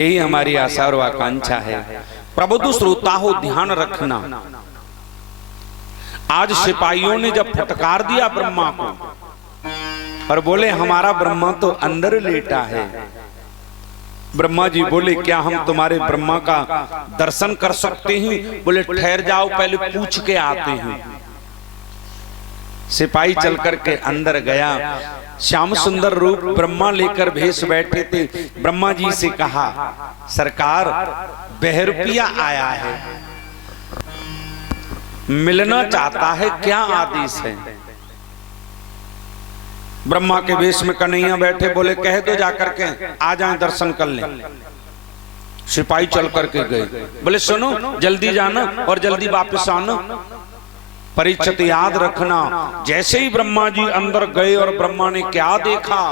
यही हमारी आशा और आकांक्षा है। प्रबुद्ध श्रोता हो ध्यान रखना। आज सिपाहियों ने जब फटकार दिया ब्रह्मा को और बोले हमारा ब्रह्मा तो अंदर लेटा है, ब्रह्मा जी बोले क्या हम तुम्हारे ब्रह्मा का दर्शन कर सकते हैं? बोले ठहर जाओ पहले पूछ के आते हैं। सिपाही चल करके अंदर गया, श्याम सुंदर रूप ब्रह्मा लेकर भेष बैठे थे। ब्रह्मा जी से कहा सरकार बहरूपिया आया है, मिलना चाहता है, क्या आदेश है? ब्रह्मा के वेश में कन्हैया बैठे, बोले कह दो जाकर के आ जाए दर्शन कर ले। सिपाही चल करके गए, बोले सुनो जल्दी जाना और जल्दी वापस आना। परीक्षित याद रखना, जैसे ही ब्रह्मा जी अंदर गए और ब्रह्मा ने क्या देखा,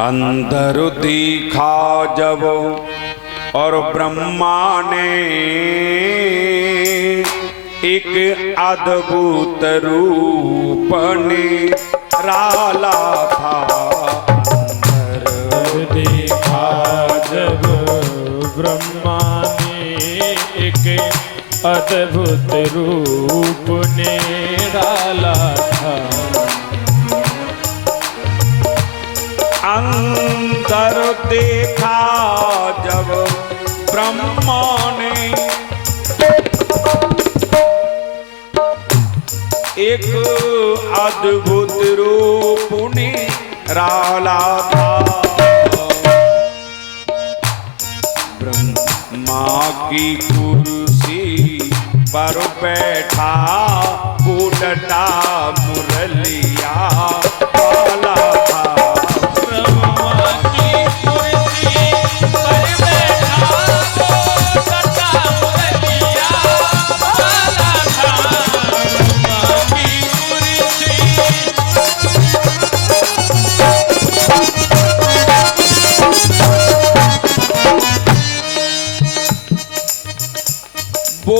अंदर देखा जब और ब्रह्मा ने एक अद्भुत रूप निराला था। अंदर देखा जब ब्रह्मा ने एक अद्भुत रूप निराला था। अंदर देखा जब ब्रह्मा ने एक अद्भुत रूप निराला था। ब्रह्मा की कुर्सी पर बैठा उड़ता मुरलिया वाला था। वो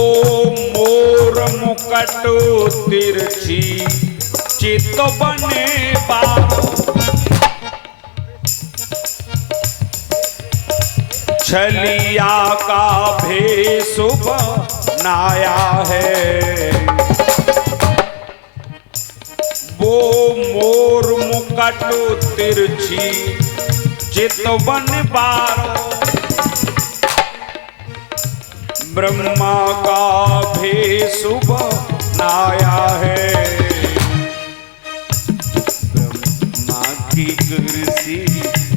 मोर मुकटो तिरछी चित बने बाबू, छलिया का भेष बनाया है। वो मोर मुकटो तिरछी चित बन बारो, ब्रह्मा का भेष बनाया है। ब्रह्मा की कुर्सी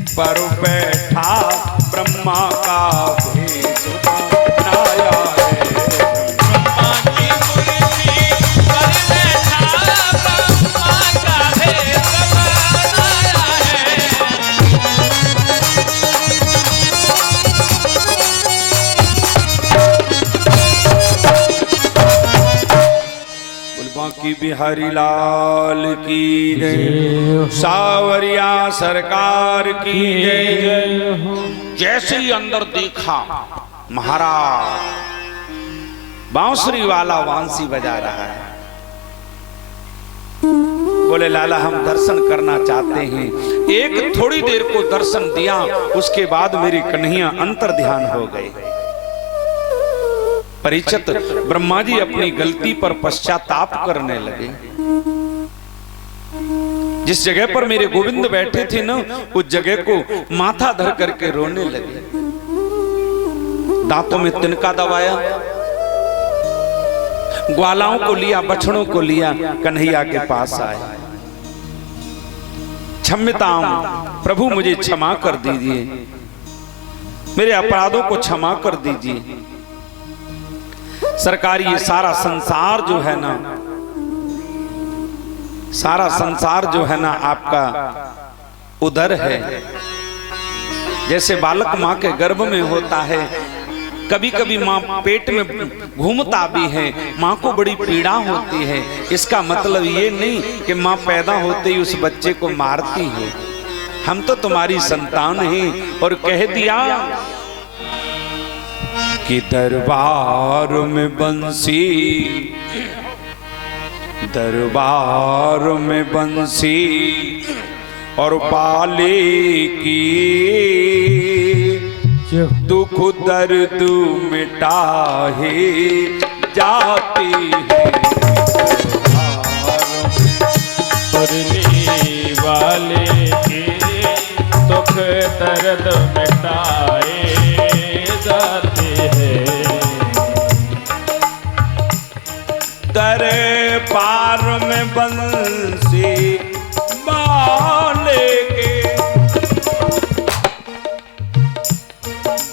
पर बैठा ब्रह्मा का भेष बनाया है। ब्रह्मा की कुर्सी पर बैठा ब्रह्मा का भेष बनाया है। की बिहारी लाल की जय, सावरिया सरकार की जय। जैसे ही अंदर देखा महाराज बांसुरी वाला बांसी बजा रहा है। बोले लाला हम दर्शन करना चाहते हैं। एक थोड़ी देर को दर्शन दिया, उसके बाद मेरी कन्हैया अंतर ध्यान हो गए। परीक्षित ब्रह्मा जी अपनी गलती पर पश्चाताप करने लगे। जिस जगह पर मेरे गोविंद बैठे थे ना, उस जगह को माथा धर करके रोने लगे। दांतों में तिनका दबाया, ग्वालाओं को लिया, बछड़ों को लिया, कन्हैया के पास आए। क्षम्यताम प्रभु, मुझे क्षमा कर दीजिए, मेरे अपराधों को क्षमा कर दीजिए। सरकार ये सारा संसार जो है ना, सारा संसार जो है ना आपका उदर है। जैसे बालक माँ के गर्भ में होता है, कभी कभी माँ पेट में घूमता भी है, माँ को बड़ी पीड़ा होती है। इसका मतलब ये नहीं कि माँ पैदा होते ही उस बच्चे को मारती है। हम तो तुम्हारी संतान हैं और कह दिया कि दरबार में बंसी, दरबार में बंसी और पाले की दुख दर्द मिटाहे जाती है। मुरली वाले के दुख दर्द मिटाए जाते हैं। दरबार में बंसी वाले के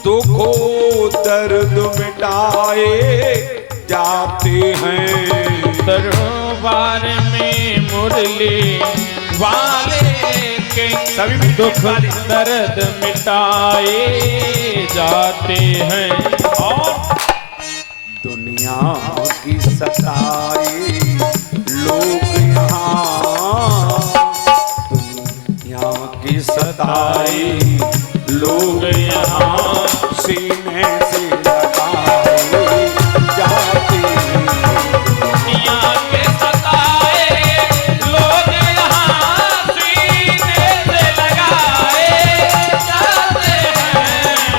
दुखो दर्द मिटाए जाते हैं। दरबार में मुरली वाले के सभी दुख दर्द मिटाए जाते हैं। और दुनिया की सताई लोग यहाँ, दुनिया की सताई लोग यहाँ सीने से लगाए जाते हैं। दुनिया के सताए लोग यहाँ सीने से लगाए जाते हैं।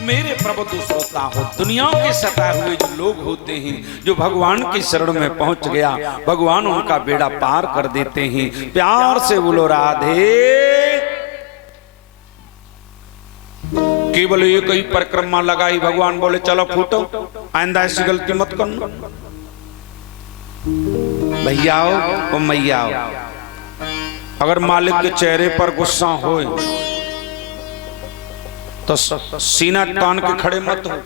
मेरे प्रबुद्ध श्रोता हो, दुनिया के सताए हुए जो लोग होते हैं, जो भगवान की शरण में पहुंच गया, भगवान उनका बेड़ा पार कर देते हैं। प्यार से बोलो राधे। केवल एक ही परिक्रमा लगाई, भगवान बोले चलो फूटो, आइंदा ऐसी गलती मत करना। भैया आओ और मैया आओ, अगर मालिक के चेहरे पर गुस्सा हो तो सीना तान के खड़े मत हो।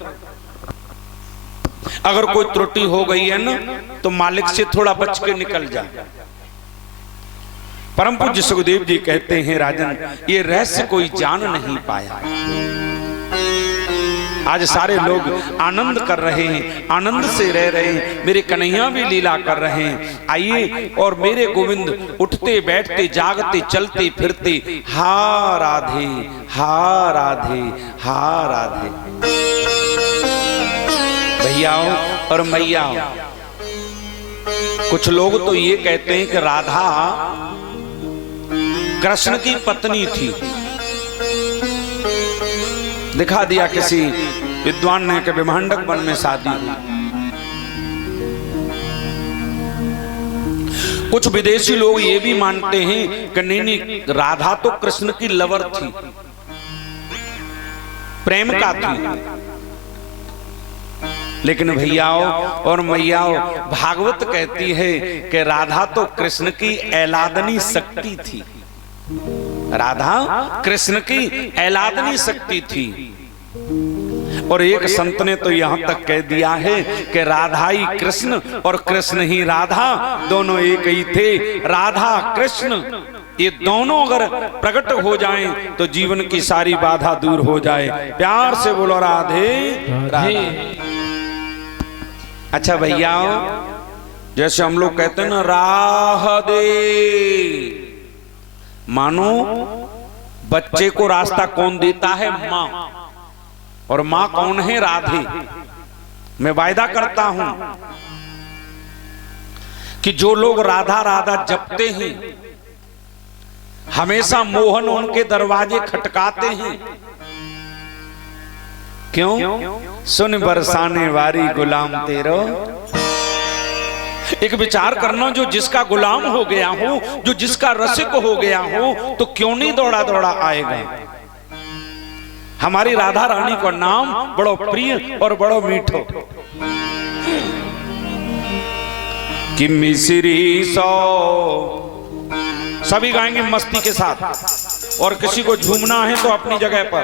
अगर कोई त्रुटि हो गई है ना तो मालिक से थोड़ा बच के निकल जा। परम पूज्य सुखदेव जी कहते हैं, राजन ये रहस्य कोई जान नहीं पाया। आज सारे लोग आनंद कर रहे हैं, आनंद से रह रहे हैं, मेरे कन्हैया भी लीला कर रहे हैं। आइए और मेरे गोविंद उठते बैठते जागते चलते फिरते हा राधे हा राधे हा राधे। भैयाओ और मैयाओ, कुछ लोग तो ये कहते हैं कि राधा कृष्ण की पत्नी थी। दिखा दिया किसी विद्वान ने कि विभांडक वन में शादी हुई। कुछ विदेशी लोग ये भी मानते हैं कि नहीं, राधा तो कृष्ण की लवर थी, प्रेम का थी। लेकिन भैयाओ और मैयाओ, भागवत कहती है कि राधा तो कृष्ण की ऐलादनी शक्ति थी। राधा कृष्ण की ऐलादनी शक्ति थी। और एक संत ने तो यहां तक कह दिया है कि राधा ही कृष्ण और कृष्ण ही राधा, दोनों एक ही थे। राधा कृष्ण ये दोनों अगर प्रकट हो जाएं तो जीवन की सारी बाधा दूर हो जाए। प्यार से बोलो राधे राधे। अच्छा भैया, जैसे हम लोग कहते हैं ना राह दे, मानो बच्चे को रास्ता कौन देता है? माँ। और माँ कौन है? राधे। मैं वायदा करता हूं कि जो लोग राधा राधा जपते हैं, हमेशा मोहन उनके दरवाजे खटकाते हैं। क्यों? सुन बरसाने वारी गुलाम तेरो। एक विचार करना, जो जिसका गुलाम हो गया हो, जो जिसका रसिक हो गया हो, तो क्यों नहीं दौड़ा दौड़ा आएगा। हमारी राधा रानी का नाम बड़ो प्रिय और बड़ो मीठो। कि मिश्री सौ सभी गाएंगे मस्ती के साथ, और किसी को झूमना है तो अपनी जगह पर।